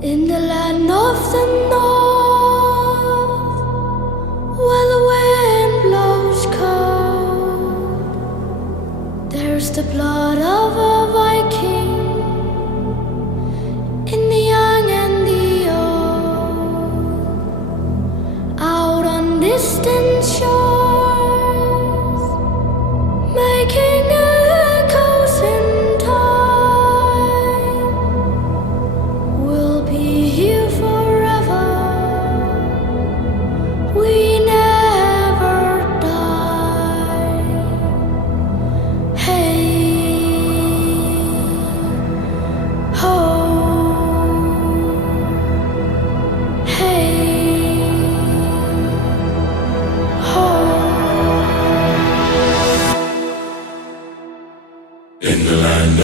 In the land of the north, where the wind blows cold, there's the blood of